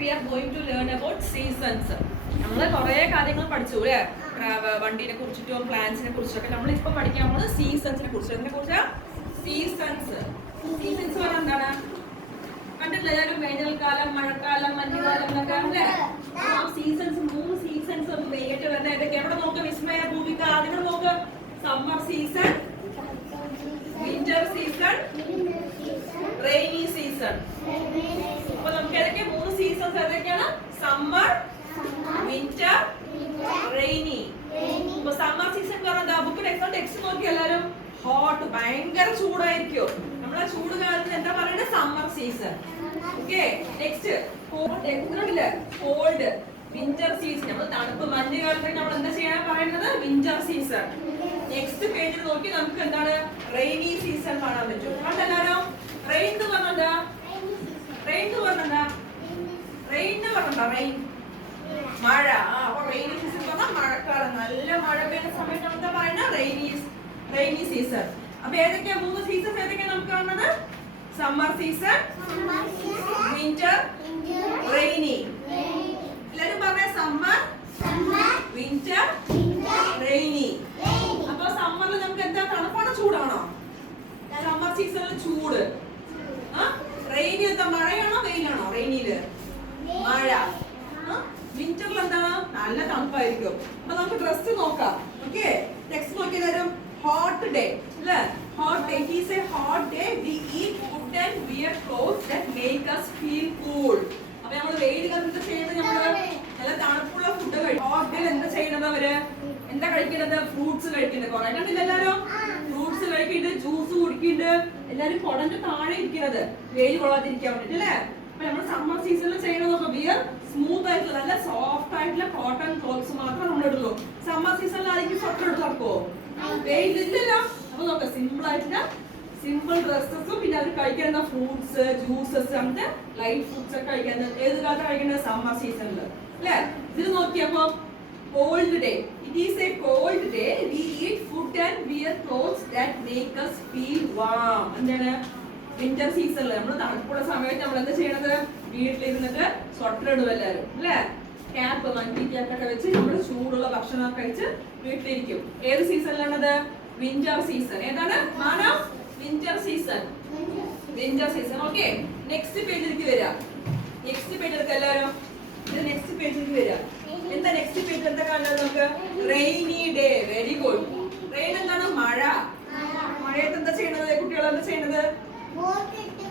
we are going to learn about seasons. നമ്മൾ കുറേ കാര്യങ്ങൾ പഠിച്ചു അല്ലേ? വണ്ടീനെ കുറിച്ചിട്ടും പ്ലാന്റ്സിനെ കുറിച്ചൊക്കെ നമ്മൾ ഇപ്പൊ പഠിക്കാൻ പോകുന്നത് സീസൺസിനെ കുറിച്ച്. അതിനെ കുറിച്ച് സീസൺസ് പറഞ്ഞാൽ എന്താണ്? കണ്ടിട്ടില്ല എല്ലാവരും? വേനൽക്കാലം, മഴക്കാലം, മഞ്ഞുകാലം എന്നൊക്കെ അല്ലേ? സീസൺസ് 3 സീസൺസ് മെയിനായിട്ട് വരുന്ന ഏതൊക്കെ? എവിടെ നോക്ക് വിസ്മയ, ഭൂമിക, അതിവിടെ നോക്ക്. Summer season, winter season, rainy season. അപ്പൊ നമുക്ക് ഏതൊക്കെ 3 സീസൺസ് ഏതൊക്കെയാണ്? Summer, winter, rainy. അപ്പൊ സമ്മർ സീസൺ പറഞ്ഞാൽ ബുക്കിൽ ടെക്സ്റ്റ് നോക്കി എല്ലാവരും. ഹോട്ട്, ഭയങ്കര ചൂടായിരിക്കും. നമ്മളെ ചൂട് കാലത്ത് എന്താ പറയുന്നത്? Summer season. Okay, next cold, winter season. നമ്മൾ തണുപ്പ് മഞ്ഞ് കാലത്തേക്ക് നമ്മൾ എന്താ ചെയ്യാൻ പറയുന്നത്? Winter season. നെക്സ്റ്റ് പേജിൽ നോക്കി നമുക്ക് എന്താണ്? റെയിനി സീസൺ കാണാൻ പറ്റും. കണ്ടെല്ലാരും? റെയിൻ എന്ന് പറഞ്ഞാ റെയിൻ മഴ. അപ്പൊ റെയിനി സീസൺ പറഞ്ഞാൽ മഴക്കാലം, നല്ല മഴ പെയ്യുന്ന സമയത്ത് എന്താ പറയുന്നത്? Rainy season. അപ്പൊ ഏതൊക്കെയാ 3 സീസൺ ഏതൊക്കെയാ നമുക്ക് കാണുന്നത്? Summer season, winter, rainy. എല്ലാരും പറഞ്ഞ സമ്മർ, വിന്റർ, റെയിനി. അപ്പൊ സമ്മറിൽ നമുക്ക് എന്താ? തണുപ്പാണോ ചൂടാണോ? സമ്മർ സീസണിൽ ചൂട്. റെയിനി എന്താ? മഴയാണോ വെയിലാണോ? റെയിനിയില് മഴ. വിന്ററിൽ എന്താ? നല്ല തണുപ്പായിരിക്കും. അപ്പൊ നമുക്ക് ഡ്രസ് നോക്കാം. ഓക്കെ, ടെക്സ്റ്റ് നോക്കിയാലും hot day അല്ലേ? hot day. It is a hot day. We eat food and wear clothes that make us feel cool. അപ്പൊ നമ്മൾ വെയിൽ കാലത്ത് ചെയ്യുന്നത് നമ്മള് നല്ല തണുപ്പുള്ള ഫുഡ് കഴിക്കും. hot day എന്താ ചെയ്യുന്നത്? അവര് എന്താ കഴിക്കുന്നത്? ഫ്രൂട്ട്സ് കഴിക്കുന്നത്. കുറെ കണ്ടില്ല എല്ലാരും? ഫ്രൂട്ട്സ് കഴിക്കുന്നുണ്ട്, ജ്യൂസ് കുടിക്കുന്നുണ്ട്. എല്ലാരും കുടന്റെ താഴെ ഇരിക്കുന്നത് വെയിൽ കൊള്ളാതിരിക്കാൻ വേണ്ടിട്ട് അല്ലേ? അപ്പൊ നമ്മൾ സമ്മർ സീസണിൽ ചെയ്യണമെന്നൊക്കെ വിയർ സ്മൂത്ത് ആയിട്ടുള്ള നല്ല സോഫ്റ്റ് ആയിട്ടുള്ള കോട്ടൺ ക്ലോത്ത്സ് മാത്രമേ നമ്മൾ ഇടുള്ളൂ. സമ്മർ സീസണിൽ ആരെങ്കിലും സ്വട്ടർ എടുത്ത് നടക്കുമോ? വെയിലില്ലല്ലോ. അപ്പൊ നോക്കാം, സിമ്പിൾ ആയിട്ടുള്ള സിമ്പിൾ ഡ്രസ്സസും പിന്നെ അവർ കഴിക്കുന്ന ഫ്രൂട്ട്സ്, ജ്യൂസസ്, അങ്ങനത്തെ ലൈറ്റ് ഫ്രൂട്ട്സ് ഒക്കെ കഴിക്കുന്നത് ഏത് കാലത്ത് കഴിക്കുന്നത്? സമ്മർ സീസണിൽ അല്ലേ? ഇത് നോക്കിയപ്പോ cold day. It is a cold day. We eat food and wear clothes that make us feel warm. എന്താണ്? വിന്റർ സീസണിൽ നമ്മൾ തണുപ്പുള്ള സമയത്ത് നമ്മൾ എന്താ ചെയ്യണത്? വീട്ടിലിരുന്നിട്ട് സ്വട്ടർ ഇടും എല്ലാവരും അല്ലേ? ക്യാപ്പ്, മൺകി ക്യാപ്പൊക്കെ വെച്ച് നമ്മൾ ചൂടുള്ള ഭക്ഷണമൊക്കെ കഴിച്ച് വീട്ടിലിരിക്കും. ഏത് സീസണിലാണത്? Winter season. ഏതാണ്? മാനം winter season. Winter season. Okay, next പേജിലേക്ക് വരാം. നെക്സ്റ്റ് പേജിലേക്ക് എല്ലാവരും നെക്സ്റ്റ് പേജിലേക്ക് വരാം. എന്താ നെക്സ്റ്റ് പേജിൽ എന്താ കാണുന്നത് നമുക്ക്? Rainy day. Very good. Rain എന്താണ്? മഴ. മഴയത്ത് എന്താ ചെയ്യണത്? കുട്ടികൾ എന്താ ചെയ്യണത്?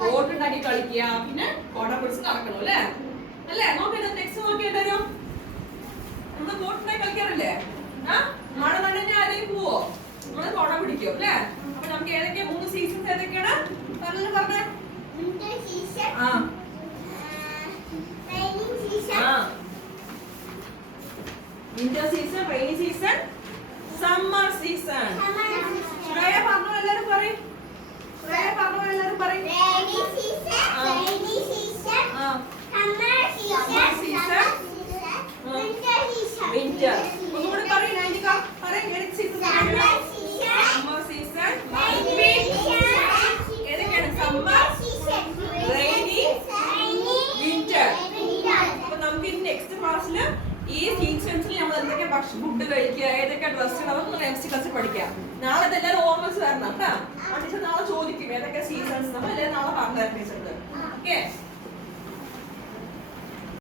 ബോട്ട് ഉണ്ടാക്കി കളിക്കുക, പിന്നെ കുട പിടിച്ച് നടക്കണം അല്ലേ? അല്ലേ? നോക്കിയിട്ട് നെക്സ്റ്റ് നോക്കിയിട്ടാരും നമ്മള് ബോട്ടുണ്ടായി കളിക്കാറില്ലേ? മഴ നനഞ്ഞ ആരെയും പോവോ? നമ്മള് കുട പിടിക്കും അല്ലേ? അപ്പൊ നമുക്ക് ഏതൊക്കെയാ 3 സീസൺസ് ഏതൊക്കെയാണ്? പറഞ്ഞേ. Winter season, rainy season, summer season. Shreya പറഞ്ഞു എല്ലാരും പറയും. വിന്റർ. ഒന്നുകൂടി പറയും. ഏതൊക്കെയാണ്? Summer, rainy, winter. അപ്പൊ നമുക്ക് ഇനി നെക്സ്റ്റ് ക്ലാസ്സില് ഈ സീസൺസിൽ നമ്മൾ എന്തൊക്കെ ഫുഡ് കഴിക്കുക, ഏതൊക്കെ ഡ്രസ് അതൊക്കെ നെക്സ്റ്റ് ക്ലാസ്സിൽ പഠിക്കാം. നാളെ എല്ലാവരും ഓർമ്മസ് വരണം കേട്ടോ. ടീച്ചർ നാളെ ചോദിക്കും ഏതൊക്കെ സീസൺസ് നമ്മൾ എല്ലാവരും നാളെ പറഞ്ഞു തരാം ടീച്ചർക്ക്. ഓക്കെ.